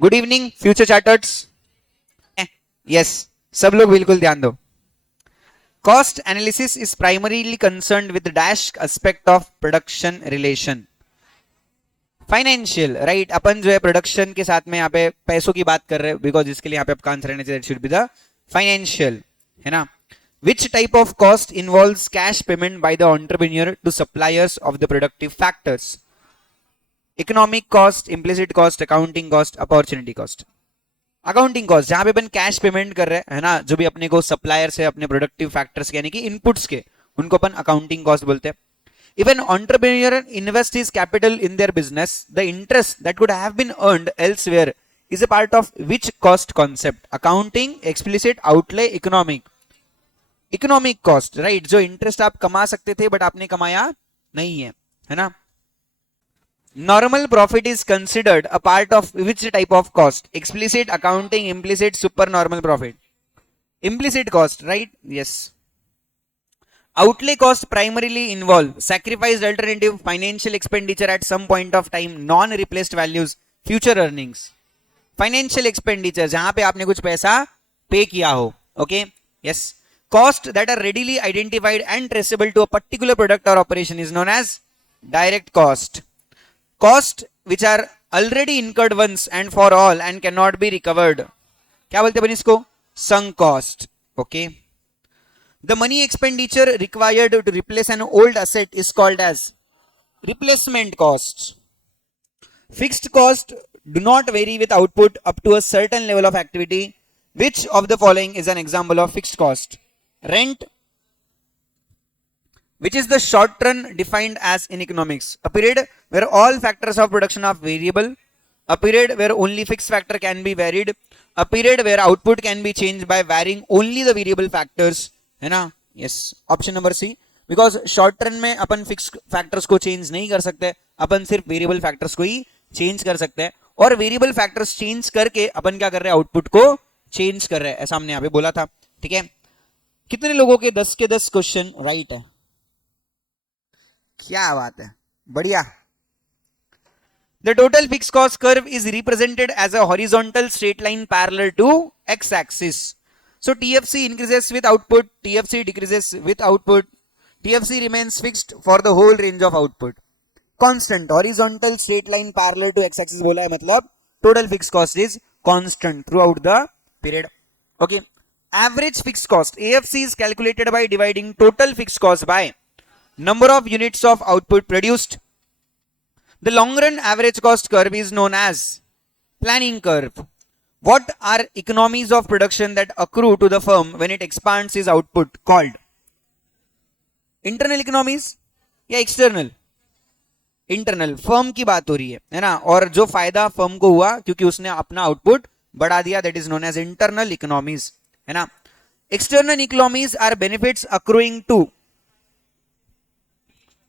Good evening future charters. Yes, सब लोग बिल्कुल ध्यान दो। Cost analysis is primarily concerned with dash aspect of production relation. Financial right, अपन जो है प्रोडक्शन के साथ में यहाँ पे पैसों की बात कर रहे हैं, बिकॉज इसके लिए यहाँ पे आपका आंसर रहना चाहिए, शुड बी द फाइनेंशियल, है ना। Which type of cost involves cash payment by the entrepreneur to suppliers of the productive factors? Economic cost, implicit cost, accounting cost, opportunity cost. Accounting cost जहां पे अपन cash payment कर रहे हैं, है ना, जो भी अपने को सप्लायर से अपने प्रोडक्टिव फैक्टर्स यानी कि इनपुट्स के, उनको अपन अकाउंटिंग कॉस्ट बोलते हैं। If an entrepreneur invests his capital in their business, the interest that could have been earned elsewhere is a part of which cost concept? Accounting, explicit, outlay, economic. Economic cost, right? जो interest आप कमा सकते थे but आपने कमाया नहीं है ना। Normal profit is considered a part of which type of cost? Explicit, accounting, implicit, supernormal profit. Implicit cost, right? Yes. Outlay cost primarily involve sacrificed alternative financial expenditure at some point of time, non-replaced values, future earnings. Financial expenditure जहां पे आपने कुछ पैसा पे किया हो, okay? Yes. Cost that are readily identified and traceable to a particular product or operation is known as direct cost. Cost which are already incurred once and for all and cannot be recovered, क्या बोलते हैं इसको? Sunk cost, okay? The money expenditure required to replace an old asset is called as replacement cost. Fixed cost do not vary with output up to a certain level of activity. Which of the following is an example of fixed cost? Rent, which is the short run defined as in economics, a period where all factors of production are variable, a period where only fixed factor can be varied, a period where output can be changed by varying only the variable factors, है ना। Yes, option number C, because short term में अपन fix factors को change नहीं कर सकते, अपन सिर्फ variable factors को ही चेंज कर सकते हैं, और वेरिएबल फैक्टर्स चेंज करके अपन क्या कर रहे हैं? आउटपुट को चेंज कर रहे हैं, ऐसा हमने यहाँ पे बोला था, ठीक है। कितने लोगों के 10 के 10 क्वेश्चन राइट है? क्या बात है, बढ़िया। The total fixed cost curve is represented as a horizontal straight line parallel to x-axis. So TFC increases with output, TFC decreases with output, TFC remains fixed for the whole range of output. Constant, horizontal straight line parallel to x-axis बोला है, मतलब total fixed cost is constant throughout the period. Okay. Average fixed cost, AFC, is calculated by dividing total fixed cost by number of units of output produced. The long run average cost curve is known as planning curve. What are economies of production that accrue to the firm when it expands its output called? Internal economies या external? Internal, firm की बात हो रही है ना, और जो फायदा फर्म को हुआ क्योंकि उसने अपना आउटपुट बढ़ा दिया, that is known as internal economies, है ना। External economies are benefits accruing to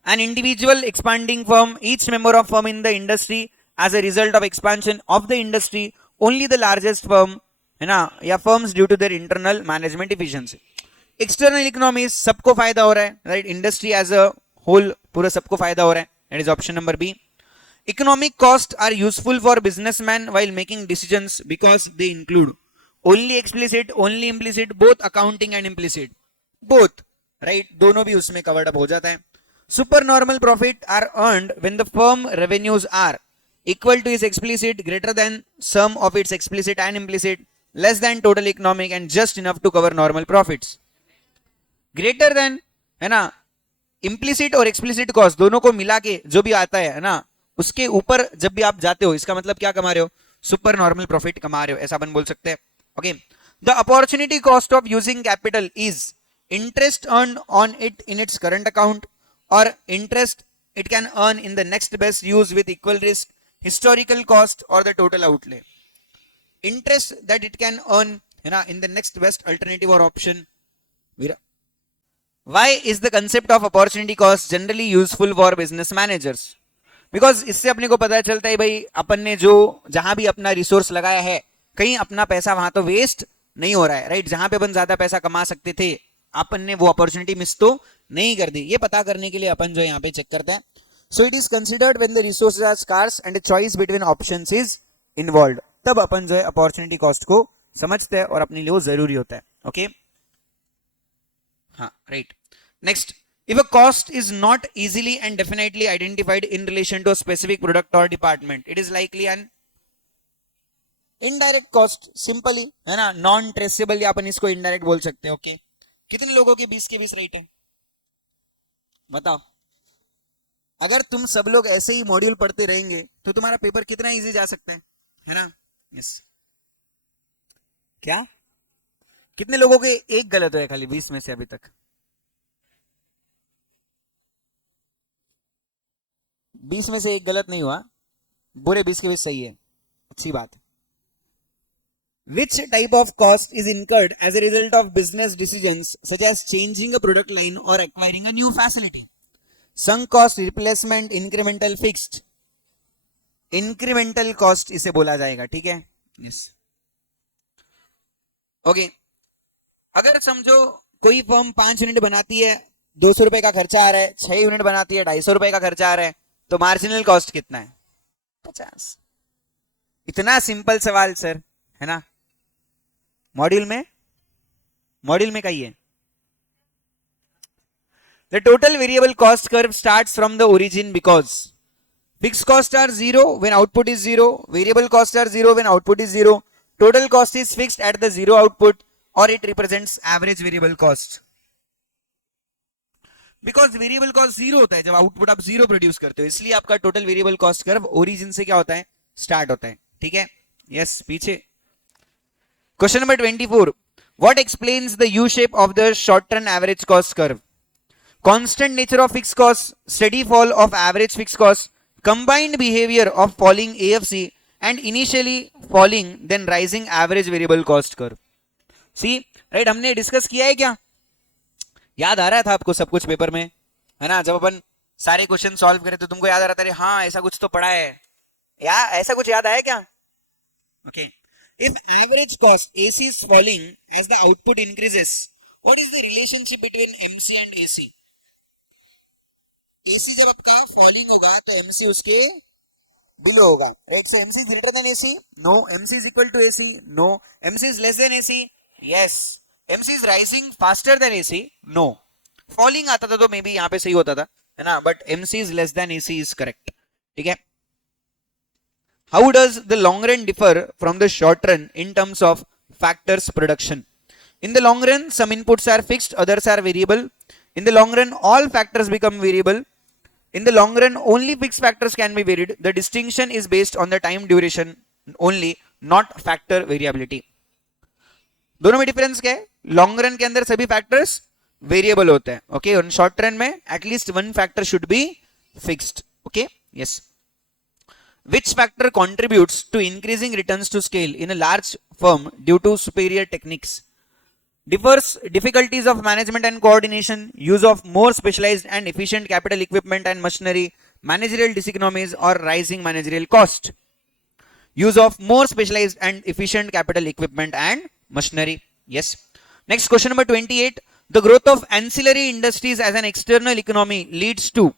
an individual expanding firm, each member of firm in the industry as a result of expansion of the industry, only the largest firm, है ना, या firms due to their internal management efficiency. External economies सबको फायदा हो रहा है, right? Industry as a whole पूरा सबको फायदा हो रहा है, that is option number B. Economic costs are useful for businessmen while making decisions because they include only explicit, only implicit, both accounting and implicit, both, right? दोनों भी उसमें covered up हो जाता है. Supernormal profit are earned when the firm revenues are equal to its explicit, greater than sum of its explicit and implicit, less than total economic, and just enough to cover normal profits. Greater than, है ना, implicit और explicit cost दोनों को मिला के जो भी आता है ना, उसके ऊपर जब भी आप जाते हो, इसका मतलब क्या कमा रहे हो? सुपर नॉर्मल प्रॉफिट कमा रहे हो, ऐसा अपन बोल सकते हैं। Okay, the opportunity cost of using capital is interest earn on it in its current account, or interest it can earn in the next best use with equal risk, historical cost, or the total outlay. Interest that it can earn, है ना, in the next best alternative or option. Why is the concept of opportunity cost generally useful for business managers? Because इससे अपने को पता चलता है भाई अपन ने जो जहां भी अपना रिसोर्स लगाया है, कहीं अपना पैसा वहां तो वेस्ट नहीं हो रहा है, राइट? जहां पे अपन ज्यादा पैसा कमा सकते थे, अपन ने वो अपॉर्चुनिटी मिस तो नहीं कर दी, ये पता करने के लिए अपन जो यहाँ पे चेक करते हैं. So it is considered when the resources are scarce and a choice between options is involved. तब अपन जो है अपॉर्चुनिटी कॉस्ट को समझते हैं और अपने लिए वो जरूरी होता है. ओके, हाँ right. Next, if a cost is not easily and definitely identified in relation to a specific product or department, it is likely an indirect cost. Simply है ना, नॉन ट्रेसेबल या अपन इसको इनडायरेक्ट बोल सकते हैं. ओके, कितने लोगों के 20 के 20 राइट है बताओ. अगर तुम सब लोग ऐसे ही मॉड्यूल पढ़ते रहेंगे तो तुम्हारा पेपर कितना इजी जा सकता है ना. यस, क्या कितने लोगों के एक गलत हुआ है खाली 20 में से अभी तक? 20 में से एक गलत नहीं हुआ, बुरे 20 के 20 सही है. अच्छी बात. Which type of cost is incurred as a result of business decisions such as changing a product line or acquiring a new facility? Sunk cost, replacement, incremental, fixed. Incremental cost इसे बोला जाएगा. ठीक है. Yes. ओके, अगर समझो कोई firm 5 unit बनाती है, 200 रुपए का खर्चा आ रहा है. 6 यूनिट बनाती है, 250 रुपए का खर्चा आ रहा है, तो मार्जिनल कॉस्ट कितना है? 50. इतना सिंपल सवाल सर, है ना. मॉड्यूल में कहिए. The total variable cost curve starts from the origin because fixed costs are zero when output is zero, variable costs are zero when output is zero, total cost is fixed at the zero output, or it represents average variable cost. Because variable cost zero होता है जब output आप zero produce करते हो, इसलिए आपका total variable cost curve origin से क्या होता है? स्टार्ट होता है. ठीक है. यस, पीछे. Question number 24. What explains the U shape of the short-term average cost curve? Constant nature of fixed costs, steady fall of average fixed costs, combined behavior of falling AFC and initially falling then rising average variable cost curve. See, right, हमने discuss किया है क्या? याद आ रहा था आपको सब कुछ पेपर में, है ना? जब अपन सारे क्वेश्चन सॉल्व करे तो तुमको याद आ रहा था, हाँ ऐसा कुछ तो पढ़ा है या ऐसा कुछ याद आया क्या? Okay. If average cost AC is falling as the output increases, what is the relationship between MC and AC? AC जब आपका falling होगा तो MC उसके below होगा, right? So MC is greater than AC? No. MC is equal to AC? No. MC is less than AC? Yes. MC is rising faster than AC? No. Falling आता था तो may be यहाँ पे सही होता था, है ना? But MC is less than AC is correct. ठीक है. How does the long run differ from the short run in terms of factors production? In the long run, some inputs are fixed, others are variable. In the long run, all factors become variable. In the long run, only fixed factors can be varied. The distinction is based on the time duration only, not factor variability. दोनों में difference क्या है? Long run के अंदर सभी factors variable होते हैं. Okay, और शॉर्ट रन में at least one factor should be fixed. Okay, yes. Which factor contributes to increasing returns to scale in a large firm due to superior techniques? Difficulties of management and coordination, use of more specialized and efficient capital equipment and machinery, managerial diseconomies, or rising managerial cost. Use of more specialized and efficient capital equipment and machinery. Yes. Next, question number 28. The growth of ancillary industries as an external economy leads to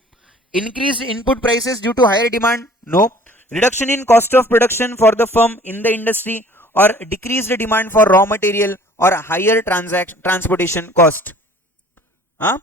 increased input prices due to higher demand? No. Reduction in cost of production for the firm in the industry, or decreased demand for raw material or higher transportation cost? हाँ,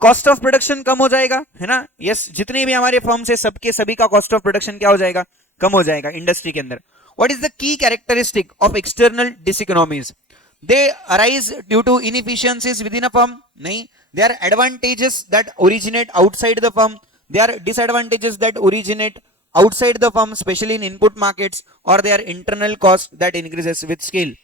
cost of production कम हो जाएगा, है ना? Yes, जितने भी हमारे firm से सबके सभी का कॉस्ट ऑफ प्रोडक्शन क्या हो जाएगा? कम हो जाएगा इंडस्ट्री के अंदर. What is the key characteristic of external diseconomies? They arise due to inefficiencies within a firm? नहीं. They are advantages that originate outside the firm. They are disadvantages that originate outside the firm, especially in input markets, or their internal cost that increases with scale.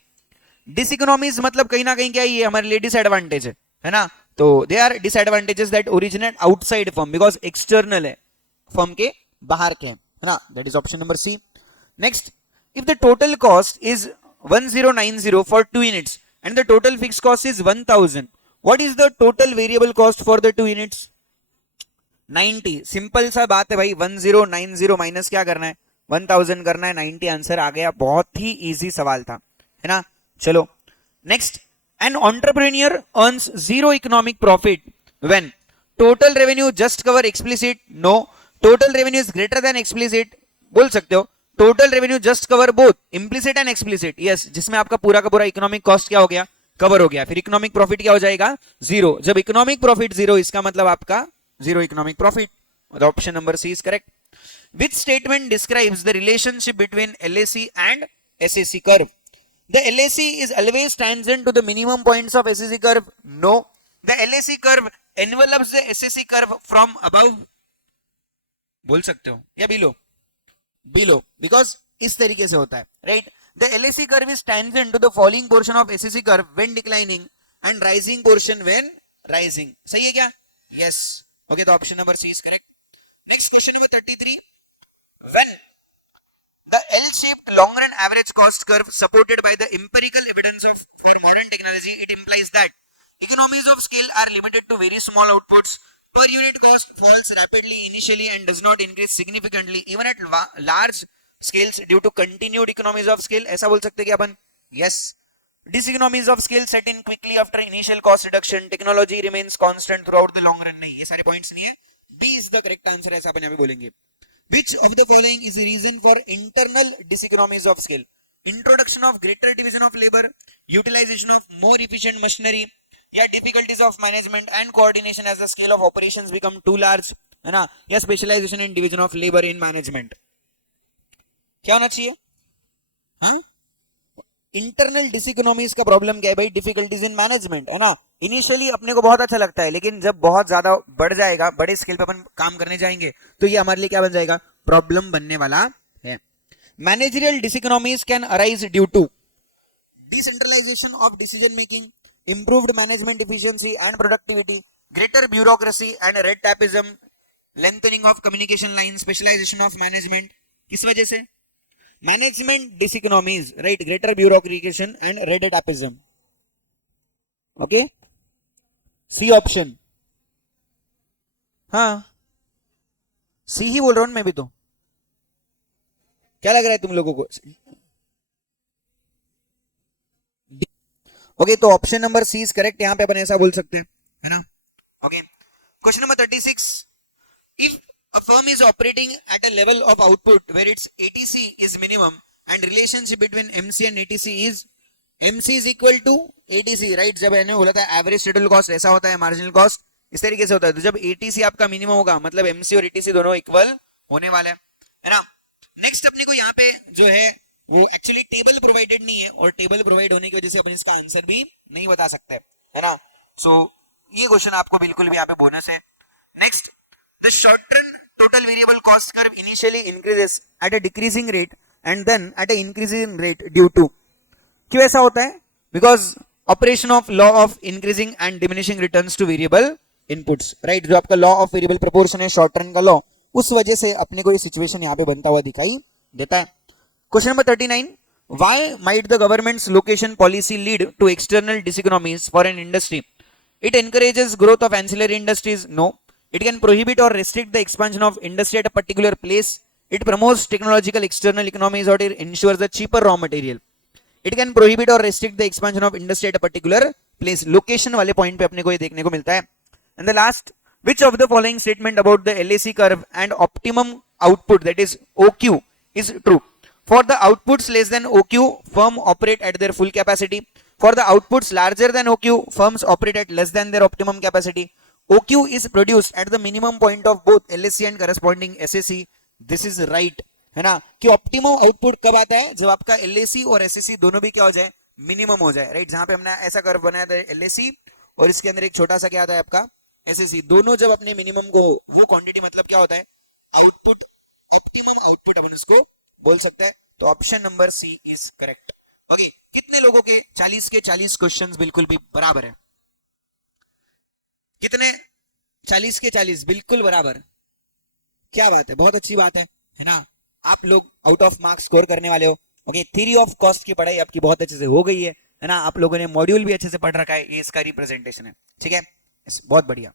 Diseconomies मतलब कहीं ना कहीं क्या ये हमारे लिए disadvantage है ना? तो they are disadvantages that originate outside firm because external है, firm के बाहर के, है ना? That is option number C. Next, if the total cost is 1090 for 2 units and the total fixed cost is 1000, what is the total variable cost for the 2 units? 90. Simple सा बात है भाई. 1090 माइनस क्या करना है? 1000 करना है. 90 आंसर आ गया. बहुत ही इजी सवाल था, है ना? चलो next. An entrepreneur earns zero economic profit when total revenue just cover explicit? No. Total revenue is greater than explicit? बोल सकते हो. Total revenue just cover both implicit and explicit, yes, जिसमें आपका पूरा का पूरा इकोनॉमिक कॉस्ट क्या हो गया, कवर हो गया। फिर इकोनॉमिक प्रॉफिट क्या हो जाएगा, जीरो। जब इकोनॉमिक प्रॉफिट जीरो, इसका मतलब आपका zero economic profit. Option number C is correct. Which statement describes the relationship between LAC and SAC curve? The LAC is always tangent to the minimum points of SAC curve. No. The LAC curve envelopes the SAC curve from above. बोल सकते हो या below? Below, because इस तरीके से होता है, right? The LAC curve is tangent to the falling portion of SAC curve when declining and rising portion when rising. सही है क्या? Yes. Okay, तो option number C is correct. Next question number 33. When the L-shaped long-run average cost curve supported by the empirical evidence of for modern technology, it implies that economies of scale are limited to very small outputs. Per unit cost falls rapidly initially and does not increase significantly even at large scales due to continued economies of scale. ऐसा बोल सकते हैं कि अपन? Yes. Diseconomies of scale set in quickly after initial cost reduction. Technology remains constant throughout the long run. नहीं, ये सारे points नहीं है. B is the correct answer. ऐसा अपन यहाँ पे बोलेंगे. Which of the following is the reason for internal diseconomies of scale? Introduction of greater division of labor, utilization of more efficient machinery, या difficulties of management and coordination as the scale of operations become too large, है ना, या specialization in division of labor in management. क्या होना चाहिए? हाँ, internal डिसइकोनॉमीज का problem क्या है भाई? डिफिकल्टीज इन मैनेजमेंट, है ना। इनिशियली अपने को बहुत अच्छा लगता है, लेकिन जब बहुत ज्यादा बढ़ जाएगा, बड़े स्केल पे अपन काम करने जाएंगे, तो ये हमारे लिए क्या बन जाएगा? प्रॉब्लम बनने वाला है। Managerial diseconomies can arise due to decentralisation of decision making, improved management efficiency and productivity, greater bureaucracy and red tapism, lengthening of communication line, specialisation of management. किस वजह से? Management diseconomies, right, greater bureaucracy and red tapism. Okay, C option. हाँ, C ही बोल रहा हूं मैं भी तो। क्या लग रहा है तुम लोगों को? ओके, तो option number C is correct. यहां पे अपन ऐसा बोल सकते हैं, है ना। Okay, question number 36. If a firm is operating at a level of output where its ATC is minimum and relationship between MC and ATC is MC is equal to ATC, right? जब मैंने बोला था average total cost ऐसा होता है, marginal cost इस तरीके से होता है। तो जब ATC आपका मिनिमम होगा, मतलब MC और ATC दोनों इक्वल होने वाले हैं, है ना। नेक्स्ट अपने को यहाँ पे जो है वो एक्चुअली टेबल प्रोवाइडेड नहीं है, और टेबल प्रोवाइड होने की वजह से अपन इसका आंसर भी नहीं बता सकते, है ना। सो ये क्वेश्चन आपको बिल्कुल भी यहाँ पे बोनस है। Next, the short run total variable cost curve initially increases at a decreasing rate and then at a increasing rate due to, क्यों ऐसा होता है? Because operation of law of increasing and diminishing returns to variable inputs, right? जो आपका law of variable proportion है, short run का law, उस वजह से अपने को ये situation यहाँ पे बनता हुआ दिखाई देता है। Question number 39. Why might the government's location policy lead to external diseconomies for an industry? It encourages growth of ancillary industries. No. It can prohibit or restrict the expansion of industry at a particular place. It promotes technological external economies or it ensures a cheaper raw material. It can prohibit or restrict the expansion of industry at a particular place. Location वाले point पे अपने को ये देखने को मिलता है। And the last, which of the following statement about the LAC curve and optimum output, that is OQ, is true? For the outputs less than OQ, firm operate at their full capacity. For the outputs larger than OQ, firms operate at less than their optimum capacity. OQ is produced at the minimum point of both LAC and corresponding SAC. This is right, है ना, कि optimum output कब आता है? जब आपका LAC और SAC दोनों भी क्या हो जाए? मिनिमम हो जाए, राइट। जहां पे हमने ऐसा कर्व बनाया था LAC और इसके अंदर एक छोटा सा क्या आता है आपका SAC, दोनों जब अपने मिनिमम को, वो क्वांटिटी मतलब क्या होता है? आउटपुट, ऑप्टिमम आउटपुट अपन उसको बोल सकते हैं। तो option number C is correct. Okay, कितने लोगों के 40 के 40 क्वेश्चंस बिल्कुल भी बराबर है? कितने? 40 के 40 बिल्कुल बराबर। क्या बात है, बहुत अच्छी बात है ना। आप लोग आउट ऑफ मार्क्स स्कोर करने वाले हो। ओके, थ्योरी ऑफ कॉस्ट की पढ़ाई आपकी बहुत अच्छे से हो गई है ना। आप लोगों ने मॉड्यूल भी अच्छे से पढ़ रखा है, ये इसका रिप्रेजेंटेशन है, ठीक है, बहुत बढ़िया।